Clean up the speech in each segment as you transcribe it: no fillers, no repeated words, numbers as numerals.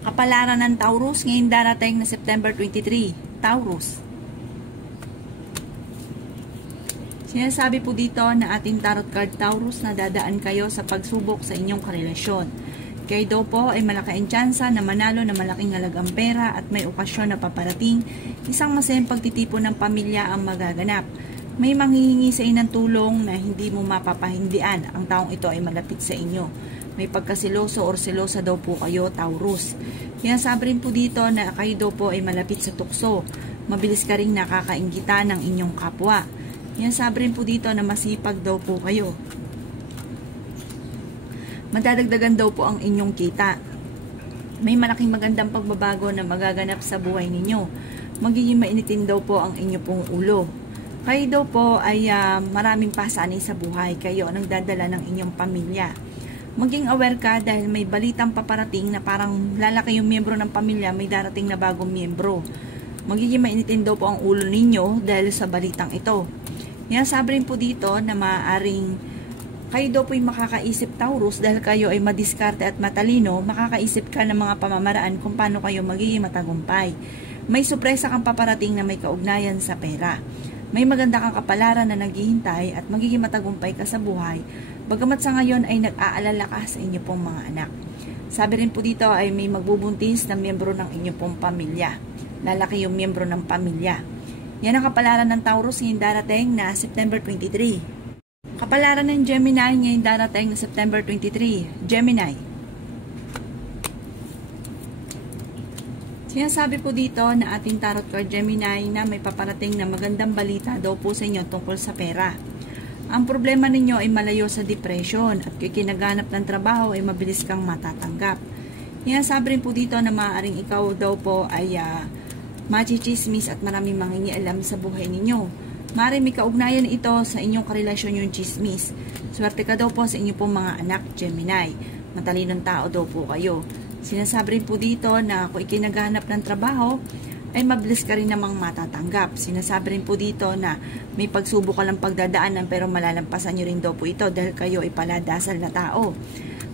Kapalaran ng Taurus ngayong darating na September 23. Taurus. Sinasabi po dito na ating tarot card Taurus na dadaan kayo sa pagsubok sa inyong karelasyon. Kayo daw po ay malaki ang tsansa na manalo na malaking halagang pera at may okasyon na paparating. Isang masayang pagtitipon ng pamilya ang magaganap. May manghihingi sa inyo ng tulong na hindi mo mapapahindian. Ang taong ito ay malapit sa inyo. May pagkasiloso or selosa daw po kayo, Taurus. Sinasabi rin po dito na kayo daw po ay malapit sa tukso. Mabilis ka rin nakakaingita ng inyong kapwa. Sinasabi rin po dito na masipag daw po kayo. Madadagdagan daw po ang inyong kita. May malaking magandang pagbabago na magaganap sa buhay ninyo. Magiging mainitin daw po ang inyo pong ulo. Kayo daw po ay maraming pasanay sa buhay. Kayo ang nagdadala ng inyong pamilya. Maging aware ka dahil may balitang paparating na parang lalaki yung miyembro ng pamilya, may darating na bagong miyembro. Magiging mainitin daw po ang ulo ninyo dahil sa balitang ito. Sabi rin po dito na maaaring kayo daw po ay makakaisip, Taurus, dahil kayo ay madiskarte at matalino, makakaisip ka ng mga pamamaraan kung paano kayo magiging matagumpay. May sorpresa kang paparating na may kaugnayan sa pera. May maganda kang kapalaran na naghihintay at magiging matagumpay ka sa buhay, bagamat sa ngayon ay nag-aalala ka sa inyo pong mga anak. Sabi rin po dito ay may magbubuntis na miyembro ng inyo pong pamilya. Lalaki yung miyembro ng pamilya. Yan ang kapalaran ng Taurus ngayong darating na September 23. Kapalaran ng Gemini ngayong darating na September 23. Gemini. Sinasabi po dito na ating tarot card Gemini na may paparating na magandang balita daw po sa inyo tungkol sa pera. Ang problema ninyo ay malayo sa depression at kikinaganap ng trabaho ay mabilis kang matatanggap. Sinasabi rin po dito na maaaring ikaw daw po ay machichismis at maraming mangingialam sa buhay ninyo. Maaaring may kaugnayan ito sa inyong karelasyon yung chismis. Swerte ka daw po sa inyong pong mga anak, Gemini. Matalinong tao daw po kayo. Sinasabi rin po dito na kung ikinaghanap ng trabaho, ay mabilis ka rin namang matatanggap. Sinasabi rin po dito na may pagsubok ka lang pagdadaanan pero malalampasan nyo rin daw po ito dahil kayo ay paladasal na tao.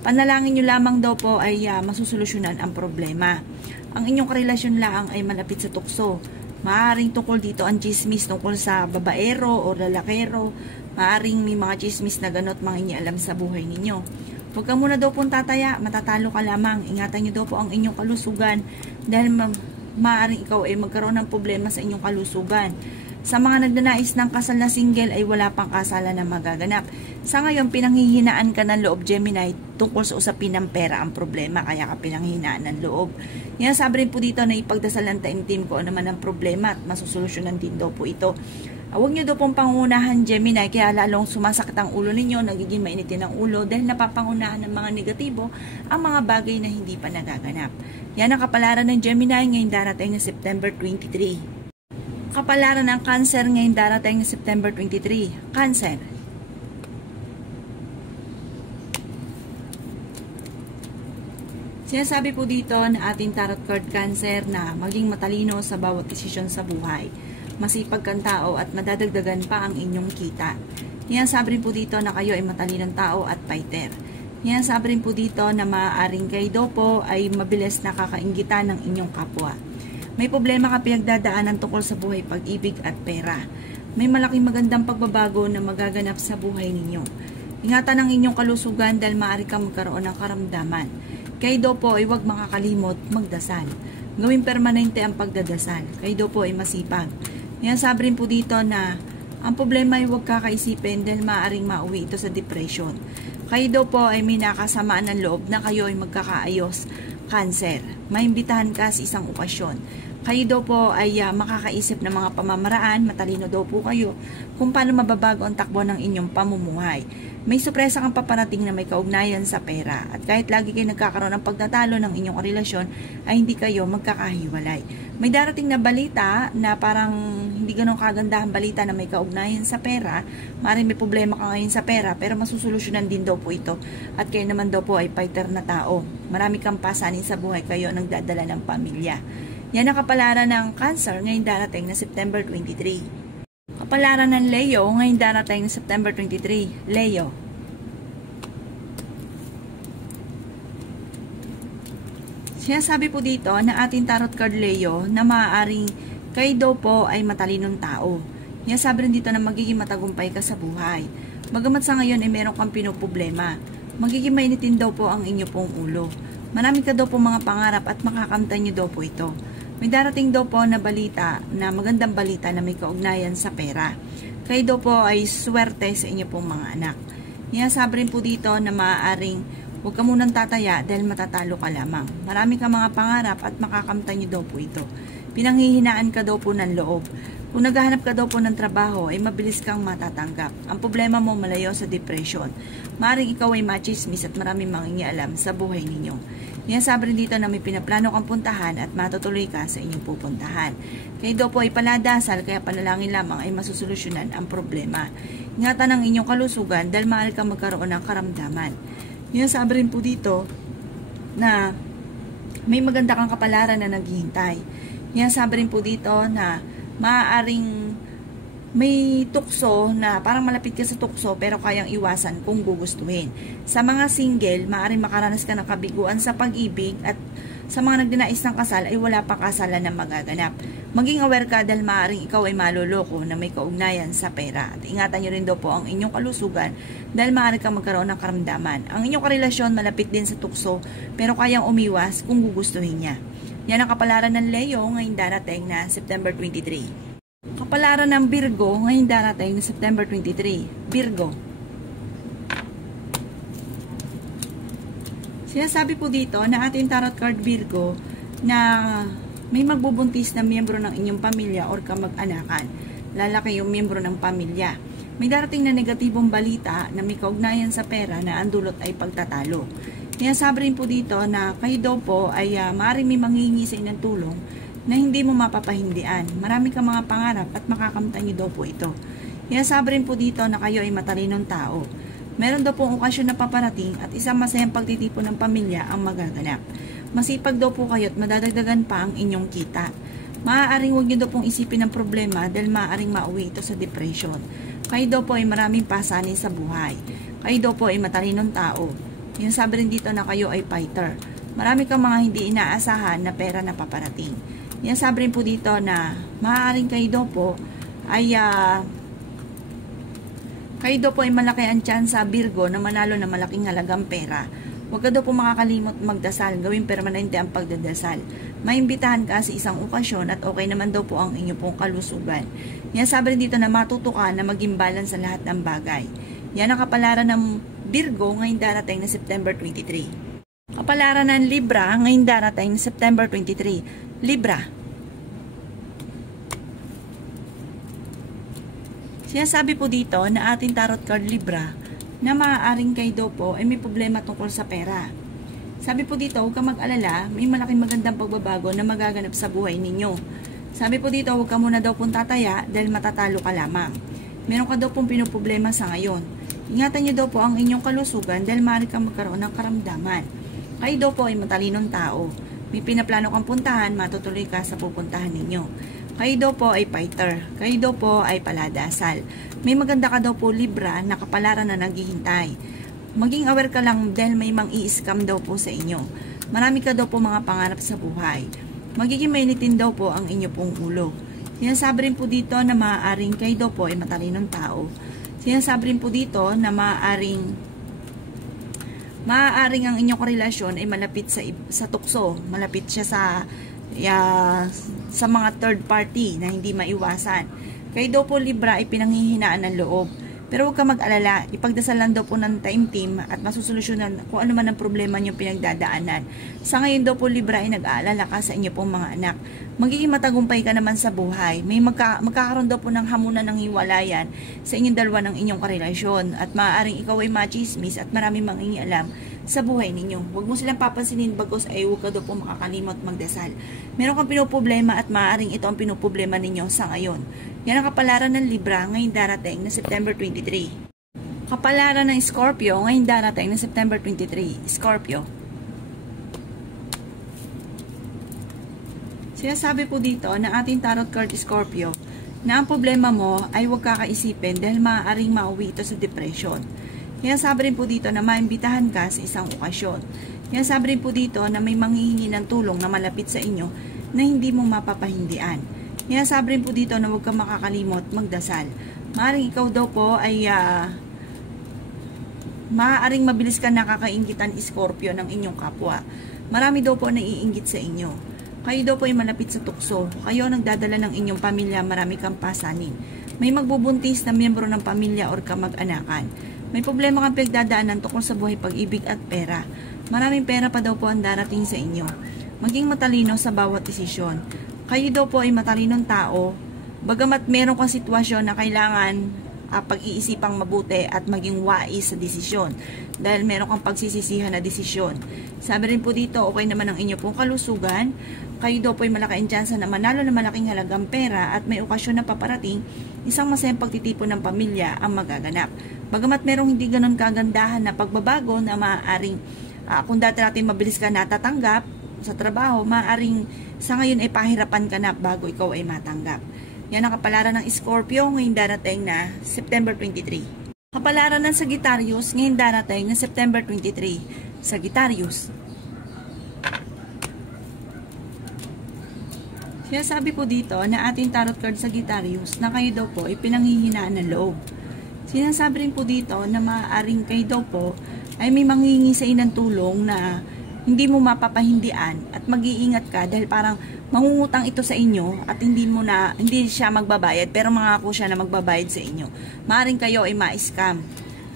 Panalangin nyo lamang daw po ay masusolusyonan ang problema. Ang inyong karelasyon lang ay malapit sa tukso. Maaring tungkol dito ang chismis tungkol sa babaero o lalakero. Maaring may mga chismis na ganot mangingialam sa buhay ninyo. Huwag ka muna daw pong tataya, matatalo ka lamang. Ingatan nyo daw po ang inyong kalusugan dahil maaring ikaw ay magkaroon ng problema sa inyong kalusugan. Sa mga nagnanais ng kasal na single ay wala pang kasalan na magaganap. Sa ngayon, pinanghihinaan ka ng loob, Gemini, tungkol sa usapin ng pera ang problema, kaya ka pinanghihinaan ng loob. Sabi rin po dito na ipagdasal ng taimtim ko naman ang problema at masusolusyonan din daw po ito. Huwag nyo daw pong pangunahan, Gemini, kaya lalong sumasakit ang ulo ninyo, nagiging mainitin ang ulo dahil napapangunahan ng mga negatibo ang mga bagay na hindi pa nagaganap. Yan ang kapalaran ng Gemini ngayong darating na September 23. Kapalaran ng Cancer ngayong darating na September 23. Cancer. Sinasabi po dito na ating tarot card Cancer na maging matalino sa bawat desisyon sa buhay. Masipag kang tao at madadagdagan pa ang inyong kita. Sinasabi rin po dito na kayo ay matalinong tao at fighter. Sinasabi rin po dito na maaaring kayo daw po ay mabilis nakakaingita ng inyong kapwa. May problema ka pinagdadaanan tungkol sa buhay, pag-ibig at pera. May malaking magandang pagbabago na magaganap sa buhay ninyo. Ingatan ang inyong kalusugan dahil maaari kang magkaroon ng karamdaman. Kayo daw po ay huwag makakalimot magdasal. Gawing permanente ang pagdadasal. Kayo daw po ay masipag. Sabi rin po dito na ang problema ay huwag kakaisipin dahil maaaring mauwi ito sa depression. Kayo daw po ay may nakasamaan ng loob na kayo ay magkakaayos. Cancer, maimbitahan ka sa isang okasyon. Kayo daw po ay makakaisip ng mga pamamaraan, matalino daw po kayo kung paano mababago ang takbo ng inyong pamumuhay. May sorpresa kang paparating na may kaugnayan sa pera at kahit lagi kayo nagkakaroon ng pagtatalo ng inyong relasyon ay hindi kayo magkakahiwalay. May darating na balita na parang hindi ganun kagandahan balita na may kaugnayan sa pera. Maaaring may problema ka ngayon sa pera pero masusolusyonan din daw po ito at kayo naman daw po ay fighter na tao. Marami kang pasanin sa buhay, kayo nagdadala ng pamilya. Yan ang kapalaran ng Cancer ngayong darating na September 23. Kapalaran ng Leo ngayong darating na September 23. Leo. Sinasabi po dito na ating tarot card Leo na maaaring kayo daw po ay matalinong tao. Sinasabi rin dito na magiging matagumpay ka sa buhay. Bagamat sa ngayon ay meron kang pinoproblema, magiging mainitin daw po ang inyo pong ulo. Marami ka daw po mga pangarap at makakamtan nyo daw po ito. May darating daw po na balita, na magandang balita na may kaugnayan sa pera. Kayo daw po ay swerte sa inyo pong mga anak. Sinasabi rin po dito na maaaring huwag ka munang tataya dahil matatalo ka lamang. Marami ka mga pangarap at makakamtan nyo daw po ito. Pinanghihinaan ka daw po ng loob. Kung naghahanap ka daw po ng trabaho, ay mabilis kang matatanggap. Ang problema mo malayo sa depression. Maaaring ikaw ay machismis at maraming mangingialam sa buhay ninyo. Sinasabi rin dito na may pinaplano kang puntahan at matutuloy ka sa inyong pupuntahan. Kayo daw po ay paladasal, kaya panalangin lamang ay masusolusyonan ang problema. Ingatan ang inyong kalusugan dahil maaari kang magkaroon ng karamdaman. Sinasabi rin po dito na may maganda kang kapalaran na naghihintay. Sinasabi rin po dito na maaaring may tukso na parang malapit ka sa tukso pero kayang iwasan kung gugustuhin. Sa mga single, maaaring makaranas ka ng kabiguan sa pag-ibig at sa mga nagdinais ng kasal ay wala pang kasalan na magaganap. Maging aware ka dahil maaaring ikaw ay maloloko na may kaugnayan sa pera. At ingatan nyo rin daw po ang inyong kalusugan dahil maaari kang magkaroon ng karamdaman. Ang inyong karelasyon malapit din sa tukso pero kayang umiwas kung gugustuhin niya. Yan ang kapalaran ng Leo ngayong darating na September 23. Kapalaran ng Virgo ngayong darating na September 23. Virgo. Sinasabi po dito na ating tarot card Virgo na may magbubuntis na miyembro ng inyong pamilya or kamag-anakan. Lalaki yung miyembro ng pamilya. May darating na negatibong balita na may kaugnayan sa pera na ang dulot ay pagtatalo. Sinasabi rin po dito na kayo daw po ay maaaring may manghihingi sa inyong tulong na hindi mo mapapahindian. Marami kang mga pangarap at makakamtan nyo daw po ito. Sinasabi rin po dito na kayo ay matalinong tao. Meron daw pong okasyon na paparating at isang masayang pagtitipon ng pamilya ang magaganap. Masipag daw po kayo at madadagdagan pa ang inyong kita. Maaaring huwag nyo daw pong isipin ang problema dahil maaaring mauwi ito sa depression. Kayo daw po ay maraming pasanin sa buhay. Kayo daw po ay matalinong tao. Sinasabi rin dito na kayo ay fighter. Marami kang mga hindi inaasahan na pera na paparating. Sinasabi rin po dito na maaaring kayo daw po ay malaki ang chance sa Virgo na manalo na malaking halagang pera. Huwag ka daw po makakalimot magdasal, gawing permanente ang pagdadasal. Maimbitahan ka sa isang okasyon at okay naman daw po ang inyo pong kalusugan. Sinasabi rin dito na matuto ka na maging balance sa lahat ng bagay. Yan ang kapalaran ng Virgo ngayong darating na September 23. Kapalaran ng Libra ngayong darating na September 23. Libra. Sinasabi po dito na ating tarot card Libra na maaaring kayo daw po ay may problema tungkol sa pera. Sabi po dito, huwag ka mag-alala, may malaking magandang pagbabago na magaganap sa buhay ninyo. Sabi po dito, huwag ka muna daw pong tataya dahil matatalo ka lamang. Meron ka daw pong pinoproblema sa ngayon. Ingatan nyo daw po ang inyong kalusugan dahil maaari kang magkaroon ng karamdaman. Kayo daw po ay matalinong tao. May pinaplano kang puntahan, matutuloy ka sa pupuntahan ninyo. Kayo daw po ay fighter. Kayo daw po ay paladasal. May maganda ka daw po Libra na kapalaran na naghihintay. Maging aware ka lang dahil may mang-i-scam daw po sa inyo. Marami ka daw po mga pangarap sa buhay. Magiging mainitin daw po ang inyo pong ulo. Sinasabi rin po dito na maaaring kayo daw po ay matalinong tao. Sinasabi rin po dito na maaaring ang inyong relasyon ay malapit sa tukso. Malapit siya sa mga third party na hindi maiwasan. Kayo daw po Libra ay pinanghihinaan ng loob. Pero huwag ka mag-alala, ipagdasal lang daw po ng time team at masusolusyonan kung ano man ang problema niyong pinagdadaanan. Sa ngayon daw po Libra ay nag-aalala ka sa inyo pong mga anak. Magiging matagumpay ka naman sa buhay. May magkakaroon daw po ng hamunan ng hiwalayan sa inyong dalawa ng inyong karelasyon. At maaaring ikaw ay machismis at maraming mangingialam sa buhay ninyo. Huwag mo silang papansinin bagos ay huwag ka daw po makakalimot magdasal. Meron kang pinoproblema at maaaring ito ang pinoproblema ninyo sa ngayon. Yan ang kapalaran ng Libra ngayong darating na September 23. Kapalaran ng Scorpio ngayong darating na September 23. Scorpio. Sinasabi po dito na ating tarot card Scorpio na ang problema mo ay huwag kakaisipin dahil maaaring mauwi ito sa depression. Sinasabi rin po dito na maimbitahan ka sa isang okasyon. Kaya sabi rin po dito na may manghihingi ng tulong na malapit sa inyo na hindi mo mapapahindian. Kaya sabi rin po dito na huwag kang makakalimot magdasal. Maaaring ikaw daw po ay maaaring mabilis ka nakakainggitan Scorpio ng inyong kapwa. Marami daw po naiinggit sa inyo. Kayo daw po ay malapit sa tukso. Kayo nagdadala ng inyong pamilya, marami kang pasanin. May magbubuntis na miyembro ng pamilya or kamag-anakan. May problema kang pagdadaanan tungkol sa buhay, pag-ibig at pera. Maraming pera pa daw po ang darating sa inyo. Maging matalino sa bawat desisyon. Kayo daw po ay matalinong tao. Bagamat meron kang sitwasyon na kailangan pag-iisipang mabuti at maging wais sa desisyon. Dahil meron kang pagsisisihan na desisyon. Sabi rin po dito, okay naman ang inyo pong kalusugan. Kayo daw po ay malaki ang tsansa na manalo na malaking halagang pera at may okasyon na paparating, isang masayang pagtitipon ng pamilya ang magaganap. Bagamat merong hindi ganon kagandahan na pagbabago na maaaring kung dati natin mabilis ka natatanggap sa trabaho, maaaring sa ngayon ay pahirapan ka na bago ikaw ay matanggap. Yan ang kapalaran ng Scorpio ngayong darating na September 23. Kapalaran ng Sagittarius ngayong darating na September 23. Sagittarius. Kaya sabi po dito na ating tarot card Sagittarius na kayo daw po ay pinanghihinaan ng loob. Sinasabi rin po dito na maaaring kayo daw po ay may manghihingi sa inang tulong na hindi mo mapapahindian at mag-iingat ka dahil parang mangungutang ito sa inyo at hindi siya magbabayad pero mangako siya na magbabayad sa inyo. Maaaring kayo ay ma-scam.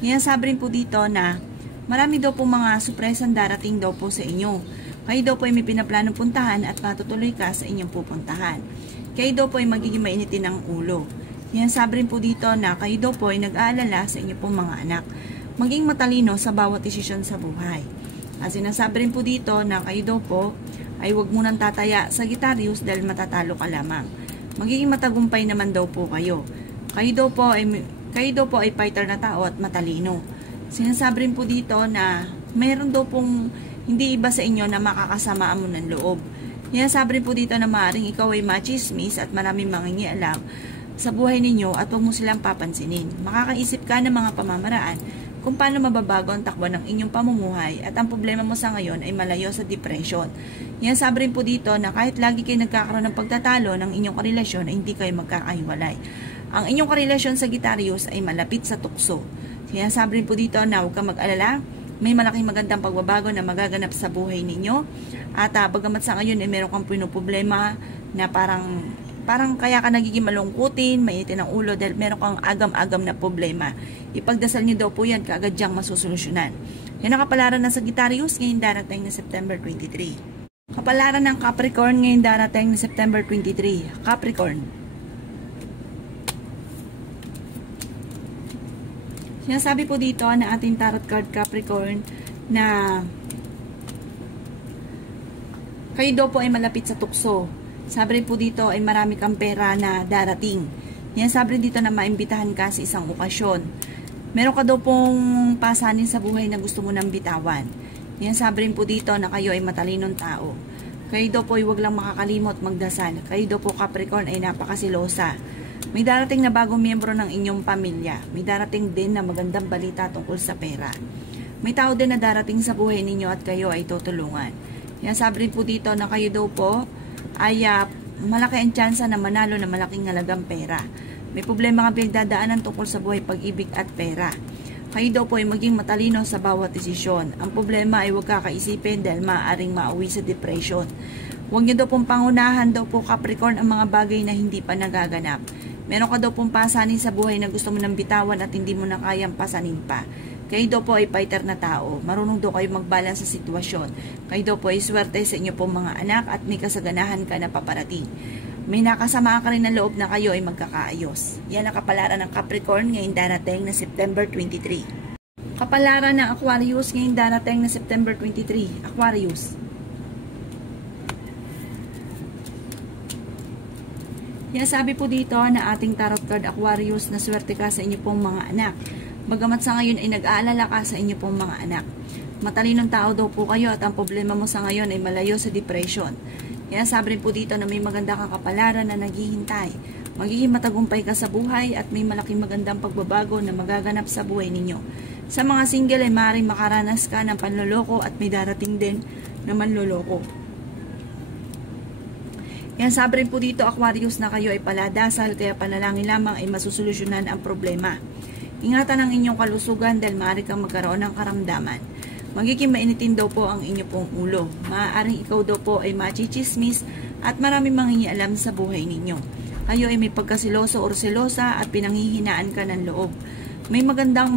Ngayon sabi rin po dito na marami daw po mga surpresang darating daw po sa inyo. Kayo daw po ay may pinaplanong puntahan at matutuloy ka sa inyong pupuntahan. Kayo daw po ay magiging mainitin ng ulo. Ngayon sabi rin po dito na kayo daw po ay nag-aalala sa inyong pong mga anak. Maging matalino sa bawat desisyon sa buhay. At sinasabi rin po dito na kayo daw po ay huwag munang tataya sa Sagittarius dahil matatalo ka lamang. Magiging matagumpay naman daw po kayo. Kayo daw po ay fighter na tao at matalino. Sinasabi rin po dito na mayroon daw pong hindi iba sa inyo na makakasamaan mo ng loob. Sinasabi rin po dito na maaaring ikaw ay machismis at maraming mangingialam sa buhay ninyo at huwag mo silang papansinin. Makakaisip ka ng mga pamamaraan kung paano mababago ang takbo ng inyong pamumuhay at ang problema mo sa ngayon ay malayo sa depression. Yan sabi rin po dito na kahit lagi kayo nagkakaroon ng pagtatalo ng inyong karelasyon ay hindi kayo magkakahiwalay. Ang inyong karelasyon sa Sagittarius ay malapit sa tukso. Yan sabi rin po dito na huwag kang mag-alala, may malaking magandang pagbabago na magaganap sa buhay ninyo at bagamat sa ngayon ay meron kang pinoproblema na parang kaya ka nagiging malungkutin, mainitin ang ulo dahil meron kang agam-agam na problema. Ipagdasal niyo daw po yan, kaagad diyang masusolusyonan. Yan ang kapalaran ng Sagittarius ngayong darating na September 23. Kapalaran ng Capricorn ngayong darating na September 23. Capricorn. Sinasabi po dito na ating tarot card Capricorn na kayo daw po ay malapit sa tukso. Sabi rin po dito ay marami kang pera na darating. Yan sabi rin dito na maimbitahan ka sa isang okasyon. Meron ka daw pong pasanin sa buhay na gusto mo nang bitawan. Yan sabi rin po dito na kayo ay matalinong tao. Kayo daw po ay huwag lang makakalimot magdasal. Kayo daw po Capricorn ay napakasilosa. May darating na bagong miyembro ng inyong pamilya. May darating din na magandang balita tungkol sa pera. May tao din na darating sa buhay ninyo at kayo ay tutulungan. Yan sabi rin po dito na kayo daw po ay malaki ang tsansa na manalo na malaking halagang pera. May problema kang pinagdadaanan tungkol sa buhay, pag-ibig at pera. Kayo daw po ay maging matalino sa bawat desisyon. Ang problema ay huwag kakaisipin dahil maaaring mauwi sa depression. Huwag niyo daw pong pangunahan daw po Capricorn ang mga bagay na hindi pa nagaganap. Meron ka daw pong pasanin sa buhay na gusto mo nang bitawan at hindi mo na kayang pasanin pa. Kayo daw po ay fighter na tao. Marunong daw kayo magbalance sa sitwasyon. Kayo daw po ay swerte sa inyo pong mga anak at may kasaganahan ka na paparating. May nakasama ka rin ng loob na kayo ay magkakaayos. Yan ang kapalaran ng Capricorn ngayong darating na September 23. Kapalaran ng Aquarius ngayong darating na September 23. Aquarius. Yan sabi po dito na ating tarot card Aquarius na swerte ka sa inyo pong mga anak. Bagamat sa ngayon ay nag-aalala ka sa inyo pong mga anak. Matalinong tao daw po kayo at ang problema mo sa ngayon ay malayo sa depression. Kaya sabi rin po dito na may maganda kang kapalaran na naghihintay. Magiging matagumpay ka sa buhay at may malaking magandang pagbabago na magaganap sa buhay ninyo. Sa mga single ay maaaring makaranas ka ng panloloko at may darating din na manloloko. Yan, sabi rin po dito Aquarius na kayo ay paladasal, kaya panalangin lamang ay masusolusyonan ang problema. Ingatan ang inyong kalusugan dahil maaari kang magkaroon ng karamdaman. Magiging mainitin daw po ang inyo pong ulo. Maaaring ikaw daw po ay machichismis at maraming mangingialam sa buhay ninyo. Kayo ay may pagkasiloso o selosa at pinanghihinaan ka ng loob. May magandang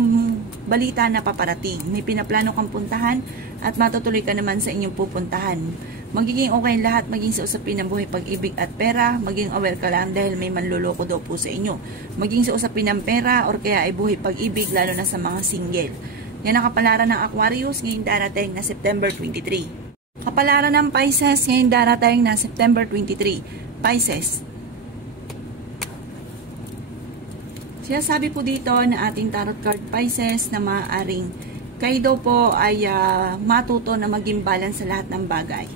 balita na paparating. May pinaplano kang puntahan at matutuloy ka naman sa inyong pupuntahan. Magiging okay lahat, maging sa usapin ng buhay, pag-ibig at pera. Maging aware ka lang dahil may manluloko daw po sa inyo. Maging sa usapin ng pera or kaya ay buhay, pag-ibig, lalo na sa mga single. Yan ang kapalaran ng Aquarius ngayong darating na September 23. Kapalaran ng Pisces ngayong darating na September 23. Pisces. Sinasabi po dito na ating tarot card Pisces na maaaring kayo daw po ay matuto na maging balance sa lahat ng bagay.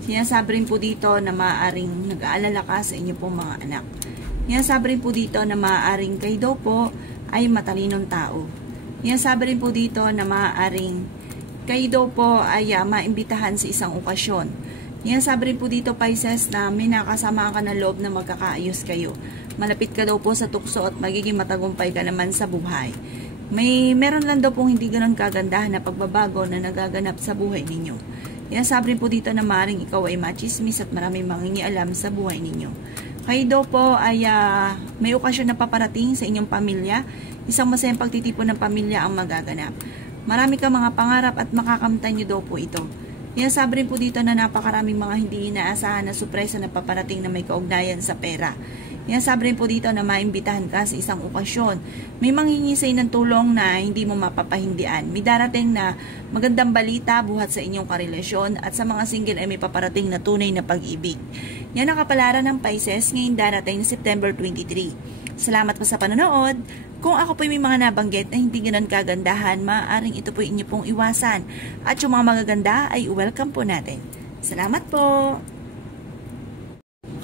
Sinasabi rin po dito na maaaring nag-aalala ka sa inyo pong mga anak. Sinasabi rin po dito na maaaring kayo daw po ay matalinong tao. Sinasabi rin po dito na maaaring kayo daw po ay maimbitahan sa isang okasyon. Sinasabi rin po dito Pisces na may nakasama ka na loob na magkakaayos kayo. Malapit ka daw po sa tukso at magiging matagumpay ka naman sa buhay. Meron lang daw pong hindi ganun kagandahan na pagbabago na nagaganap sa buhay ninyo. Sabi rin po dito na maaaring ikaw ay machismis at maraming mangingialam sa buhay ninyo. Kayo daw po ay may okasyon na paparating sa inyong pamilya. Isang masayang pagtitipon ng pamilya ang magaganap. Marami kang mga pangarap at makakamtan nyo daw po ito. Sabi rin po dito na napakaraming mga hindi inaasahan na surpresa na paparating na may kaugnayan sa pera. Sabi rin po dito na maimbitahan ka sa isang okasyon. May manghingisay ng tulong na hindi mo mapapahindian. May darating na magandang balita buhat sa inyong karelasyon at sa mga single ay may paparating na tunay na pag-ibig. Yan ang kapalaran ng Pisces ngayong darating na September 23. Salamat po sa panonood. Kung ako po may mga nabanggit na hindi ganun kagandahan, maaaring ito po inyo pong iwasan. At yung mga magaganda ay welcome po natin. Salamat po!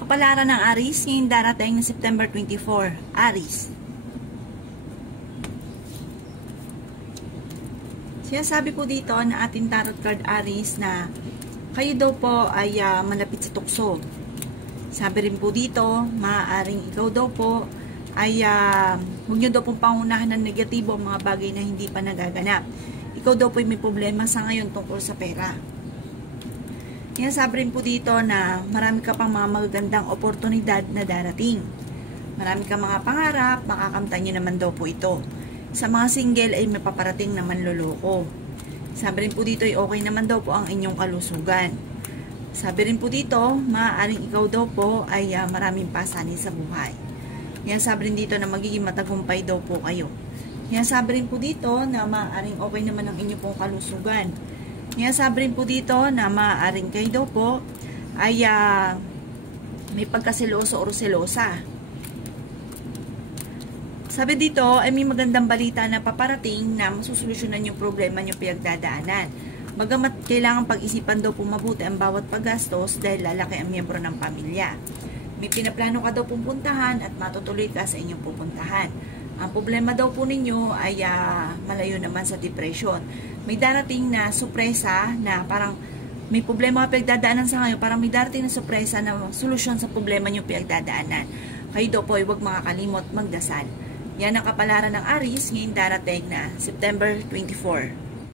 Kapalaran ng Aries ngayong darating na September 24. Aries. Sinasabi po dito na ating tarot card Aries na kayo daw po ay malapit sa tukso. Sabi rin po dito, maaaring ikaw daw po ay huwag nyo daw pong pangunahan ng negatibo ang mga bagay na hindi pa nagaganap. Ikaw daw po ay may problema sa ngayon tungkol sa pera. Sabi rin po dito na marami ka pang mga magagandang oportunidad na darating. Marami ka mga pangarap, makakamtan nyo naman daw po ito. Sa mga single ay may paparating na manloloko. Sabi rin po dito ay okay naman daw po ang inyong kalusugan. Sabi rin po dito, maaaring ikaw daw po ay maraming pasanin sa buhay. Sabi rin dito na magiging matagumpay daw po kayo. Sabi rin po dito na maaaring okay naman ang inyong pong kalusugan. Sabi rin po dito na maaaring kayo daw po ay may pagkaseloso o selosa. Sabi dito ay may magandang balita na paparating na masusolusyonan yung problema nyo pinagdadaanan. Bagamat kailangan pag-isipan daw po mabuti ang bawat paggastos dahil lalaki ang miyembro ng pamilya. May pinaplano ka daw pupuntahan at matutuloy ka sa inyong pupuntahan. Ang problema daw po ninyo ay malayo naman sa depression. May darating na sorpresa na parang may problema ka pinagdadaanan sa ngayon, parang may darating na sorpresa na solusyon sa problema nyo pinagdadaanan. Kayo daw po ay huwag makakalimot magdasal. Yan ang kapalaran ng Aries ngayong darating na September 24.